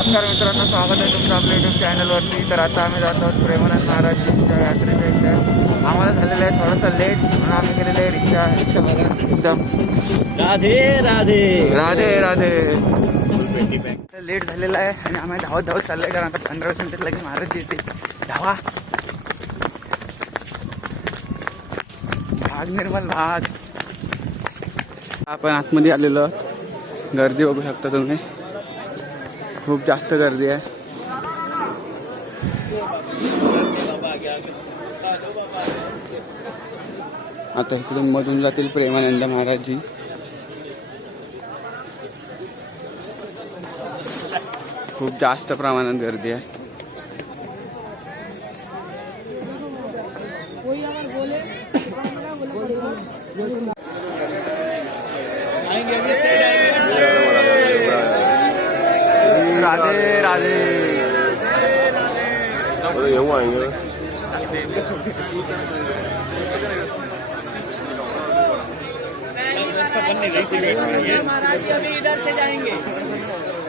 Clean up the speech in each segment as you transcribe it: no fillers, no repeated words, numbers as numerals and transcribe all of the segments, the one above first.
नमस्कार मित्रांनो, स्वागत आहे तुमचं आपल्या यूट्यूब चॅनलवरती. तर आता आम्ही जात आहोत प्रेमानंद महाराजजींच्या यात्रेच्या इथे. आम्हाला झालेलं आहे थोडंसं लेट म्हणून आम्ही गेलेलं आहे रिक्षा बघा एकदम. राधे राधे राधे राधे. लेट झालेला आहे आणि आम्ही धावत चाललंय, कारण आता 15-20 मिनिटात लगेच महाराज येते. धावा भाग निर्मल भाग. आपण आतमध्ये आलेलो, गर्दी बघू शकता तुम्ही, खूप जास्त गर्दी आहे. आता इकडून मधून जातील प्रेमानंद महाराजजी. खूप जास्त प्रमाणात गर्दी आहे. राधे राधे. महाराज जी अभी इधर से जाएंगे.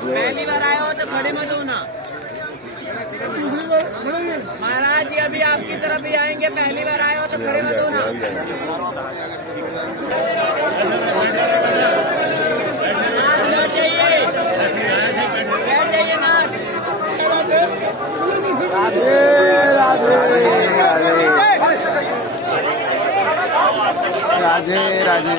पहली बार आए हो तो खड़े मत होना. महाराज जी अभी आपकी तरफ ही आएंगे. पहली बार आए हो तो खड़े मत होना. बैठ जाइए, बैठ जाइए ना. राधे राधे.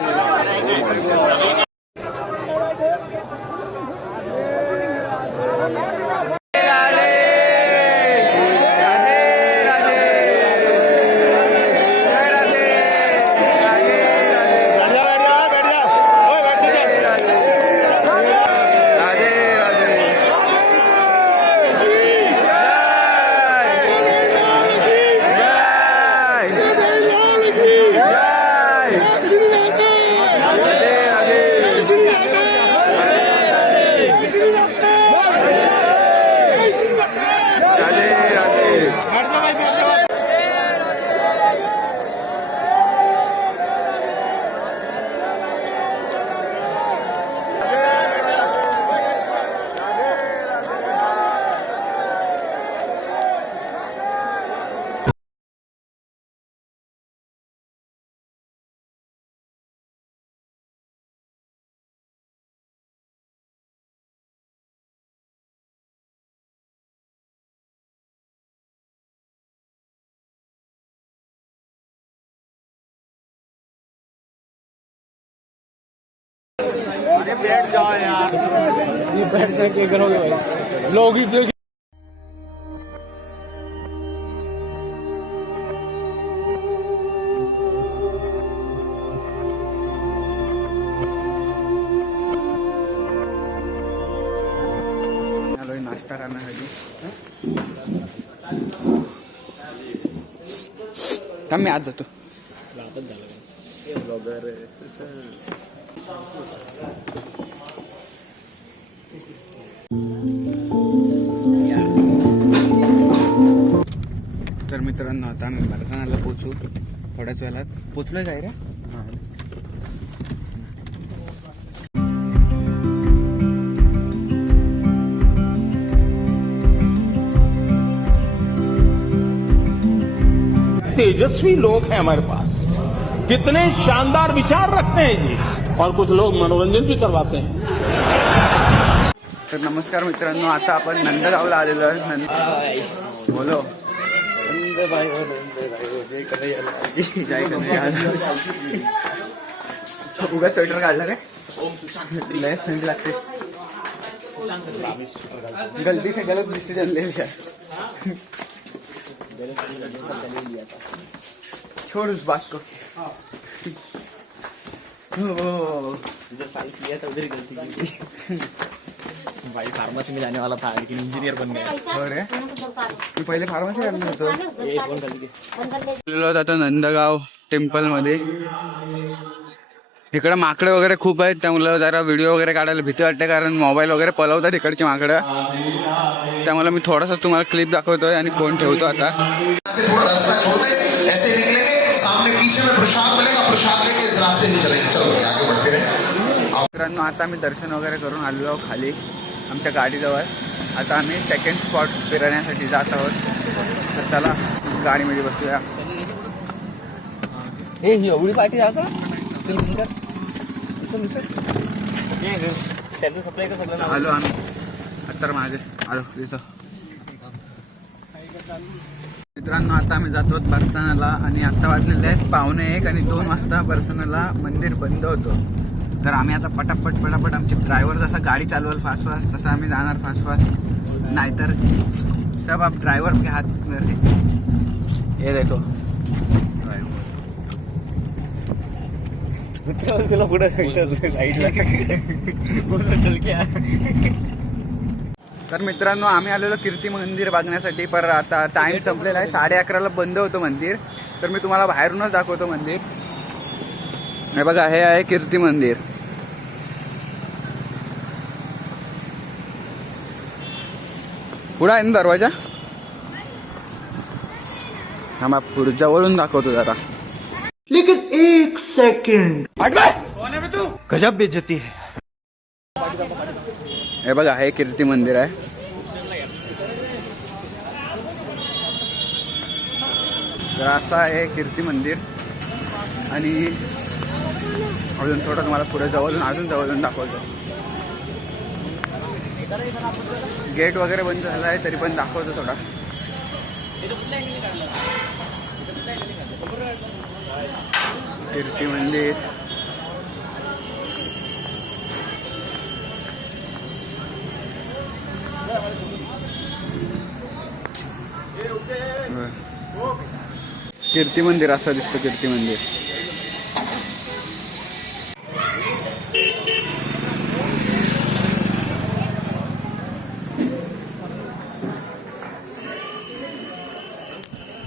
बैठ जाओ यार. बैठ जाके करोगे भाई, लोग ही देखिए. नाश्ता करण्यासाठी थांब, मी आज जातो. तर मित्रांनो, आता आम्ही बरसानाला पोचू. थोड्याच वेळात पोचलोय काय रे. तेजस्वी लोग हैं हमारे पास, कितने शानदार विचार रखते हैं जी, और कुछ लोग मनोरंजन भी करवाते हैं. तर नमस्कार मित्रांनो, आता आपण नंदगावला आलेलो आहे. बोलो उगा स्वेटर काढला काय, लय थंडी लागते. गलती से गलत डिसीजन ले लिया. छोड़ उस बात को. साइंस लिया था उधर ही गलती की. भाई फार्मेसी में जाने वाला था लेकिन इंजीनियर बन गया. अरे मी पहिले फार्मसी करणार होतो. ये आता नंदगाव टेम्पल मध्ये. इकडे माकडे वगैरे खूप आहेत, त्यामुळे जरा व्हिडिओ वगैरे काढायला भीती वाटते, कारण मोबाईल वगैरे पलवतात इकडची माकडं. त्यामुळे मी थोडासा तुम्हाला क्लिप दाखवतोय आणि फोन ठेवतो आता. मित्रांनो, आता आम्ही दर्शन वगैरे करून आलेलो खाली आमच्या गाडीजवळ. आता आम्ही सेकंड स्पॉट फिरण्यासाठी जात आहोत. तर चला गाडीमध्ये बसूया. हे ही एवढी पार्टी जाता सप्लाय का सगळं आलो आम्ही तर माझे आलो तिथं. मित्रांनो आता आम्ही जातो बरसानाला आणि आत्ता वाजलेले आहेत 1:45 आणि 2 वाजता बरसानाला मंदिर बंद होतं. तर आम्ही आता पटापट आमचे ड्रायव्हर जसा गाडी चालवाल फास्ट फास्ट तसं आम्ही जाणार फास्ट फास्ट. नाहीतर सब आप ड्रायव्हर के हाथ में रहे. ये देखो चला पुढे तर मित्रांनो आम्ही आलेलो कीर्ती मंदिर बघण्यासाठी. पर आता टाइम संपलेला आहे. 11:30ला बंद होतं मंदिर. तर मी तुम्हाला बाहेरूनच दाखवतो मंदिर. हे बघा हे आहे कीर्ती मंदिर. पुढे आहे ना दरवाजा. हा मग पुढच्या वळून दाखवतो जरा. लेकिन एक सेकंड गजब बेइज्जती है. हे बघा हे कीर्ती मंदिर आहे. तर असं आहे कीर्ती मंदिर. आणि अजून थोडं तुम्हाला पुढे जवळून दाखवतो. गेट वगैरे बंद झाला आहे तरी पण दाखवतो थोडा. कीर्ती मंदिर कीर्ती मंदिर असं दिसतं. कीर्ती मंदिर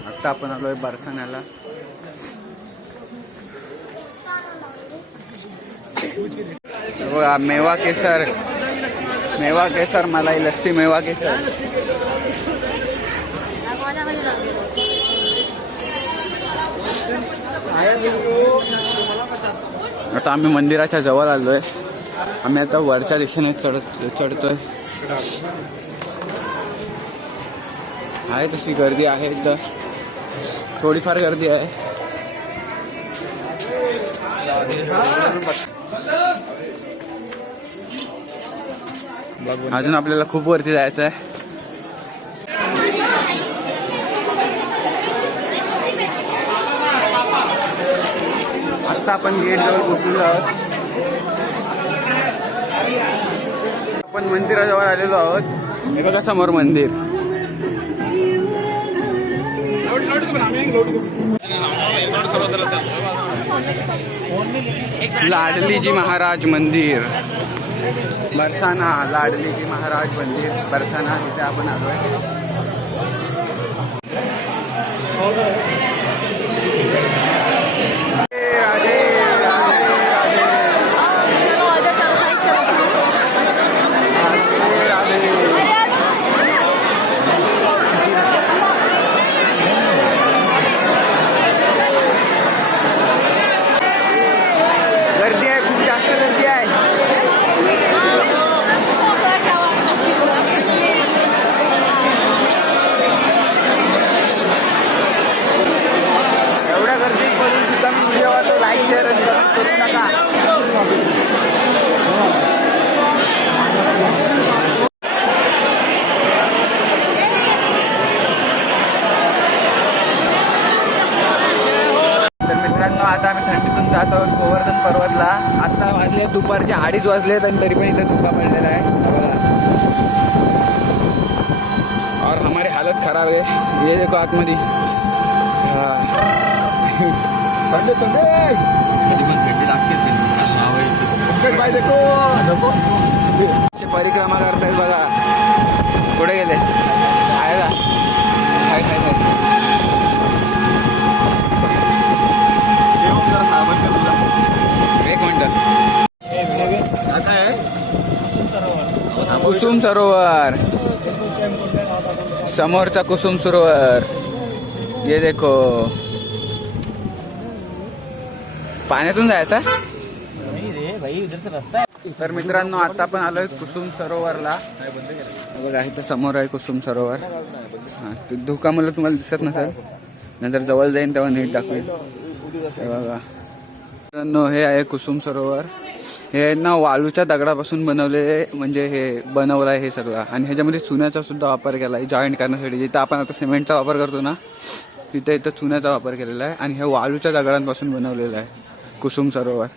आता आपण आलोय बरसाण्याला. बघा मेवा केसर मलाई लस्सी मेवा केसर. आता आम्ही मंदिराच्या जवळ आलोय. आम्ही आता वरच्या दिशेने चढतोय. आहे तशी गर्दी आहे तर थोडीफार गर्दी आहे. अजून आपल्याला खूप वरती जायचं आहे. आता आपण गेट जवळ पोहोचलो आहोत. आपण मंदिराजवळ आलेलो आहोत. हे बघा समोर मंदिर. लाडलीजी महाराज मंदिर बरसाना. लाडलीजी महाराज मंदिर बरसाना इथे आपण आलोय. गर्दी आहे, खूप जास्त गर्दी आहे. एवढ्या गर्दी करून सुद्धा मी व्हिडिओ वाटतो. लाईक शेअर करू नका. तर मित्रांनो आता आम्ही थंडीतून जात आहोत गोवर्धन पर्वतला. आता वाजले दुपारचे 2:30 वाजलेत आणि तरी पण इथे धुका पडलेला आहे बघा. और हमारी हालत खराब है. ये देखो आतमध्ये परिक्रमा करतायत बघा. कुठे गेले आहे का? एक मिनिट. कुसुम सरोवर समोरचा कुसुम सरोवर. ये देखो पाण्यातून जायचा. नहीं रे भाई, उधर से रास्ता है. तर मित्रांनो आता आपण आलोय कुसुम सरोवरला. बघा इथं समोर आहे कुसुम सरोवर. हा ते धोका मला तुम्हाला दिसत नसेल, नंतर जवळ जाईन तेव्हा नीट दाखवेल. हे बघा मित्रांनो हे आहे कुसुम सरोवर. हे ना वाळूच्या दगडापासून बनवलेले, म्हणजे हे बनवलं आहे हे सगळं. आणि ह्याच्यामध्ये चुन्याचा सुद्धा वापर केला आहे जॉईंट करण्यासाठी. जिथं आपण आता सिमेंटचा वापर करतो ना, तिथे इथं चुन्याचा वापर केलेला आहे. आणि हे वाळूच्या दगडांपासून बनवलेलं आहे कुसुम सरोवर.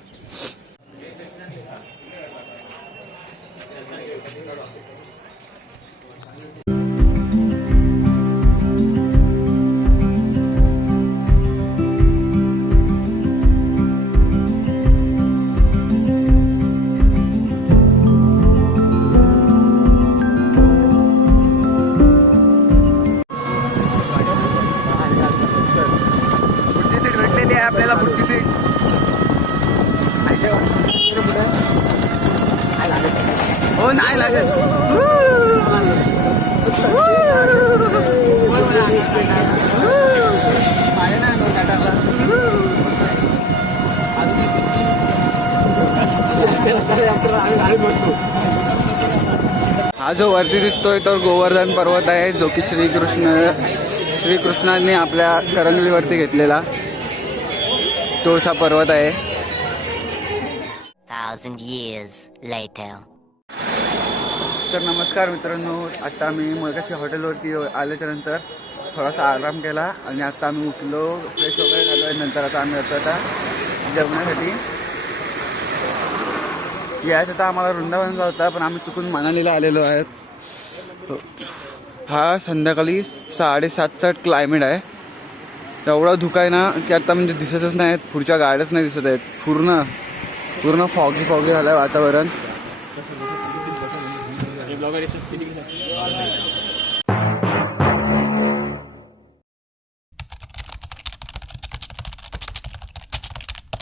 पुढची सीट भेटलेली आहे आपल्याला. पुढची सीट हो नाही लागत. हा जो वरती दिसतोय तो गोवर्धन पर्वत आहे, जो की श्रीकृष्णाने आपल्या करंगलीवरती घेतलेला तोचा पर्वत आहे. 1,000 years later. तर नमस्कार मित्रांनो, आता आम्ही मुळगाशी हॉटेलवरती आल्याच्या नंतर थोडासा आराम केला आणि आता आम्ही उठलो, फ्रेश वगैरे झालो. नंतर आता आम्ही होतो आता जेवणासाठी. यायचं तर आम्हाला वृंदावनला होता, पण आम्ही चुकून मनालीला आलेलो आहेत. हा संध्याकाळी 7:30चा क्लायमेट आहे. एवढा धुका आहे ना की आता म्हणजे दिसतच नाही आहेत, पुढच्या गाड्याच नाही दिसत आहेत. पूर्ण फॉगी झालं आहे वातावरण.